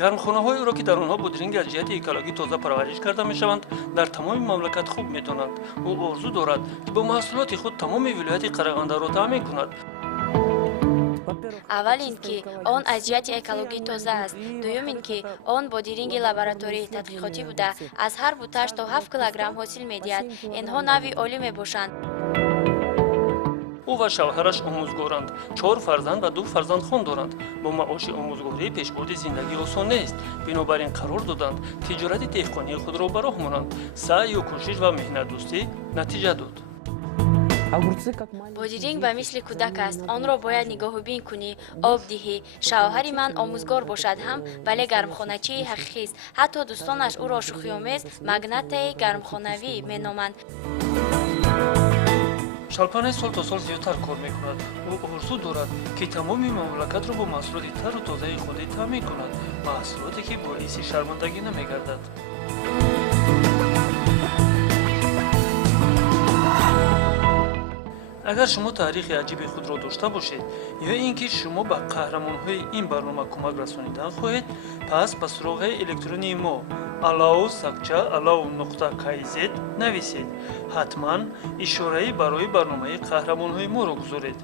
гармхонаҳои ӯро ки дар онҳо будиринги аз ҷиҳати экологӣ тоза парвариш карда мешаванд дар тамоми мамлакат хуб медонанд. ӯ орзу дорад ки бо маҳсулоти худ тамоми вилояти Қарағандаро таъмин кунад. аввал ин ки он аз ҷиҳати экологӣ тоза аст, дуюм ин ки он бо диринги лаборатории тадқиқотӣ буда аз ҳар буташ то 7 килограмм ҳосил медиҳад. инҳо нави олӣ мебошанд. ӯ ва шавҳараш омӯзгоранд. 4 фарзанд ва 2 фарзандхон доранд. бо маоши омӯзгорӣ пешбурди зиндагӣ осон нест. бинобар ин қарор доданд тиҷорати деҳқонии худро ба роҳ монанд. саъю кӯшиш ва меҳнатдӯстӣ натиҷа дод. бодиринг ба мисли кӯдак аст. онро бояд нигоҳубин кунӣ, об диҳӣ. шавҳари ман омӯзгор бошад ҳам, вале гармхоначии ҳақиқист. ҳатто дӯстонаш ӯро шӯхиомез магнатаи гармхонавӣ меноманд. шалпане сол то сол зиёдтар кор мекунад. ӯ орзу дорад ки тамоми мамлакатро бо маҳсулоти тару тозаи худӣ таъмин кунад, маҳсулоте ки боиси шармандагӣ намегардад. агар шумо таърихи аҷиби худро дошта бошед ё ин ки шумо ба қаҳрамонҳои ин барнома кӯмак расонидан хоҳед, пас ба суроғи электронии мо alao@alao.kz нависед. ҳатман ишораи барои барномаи қаҳрамонҳои моро гузоред.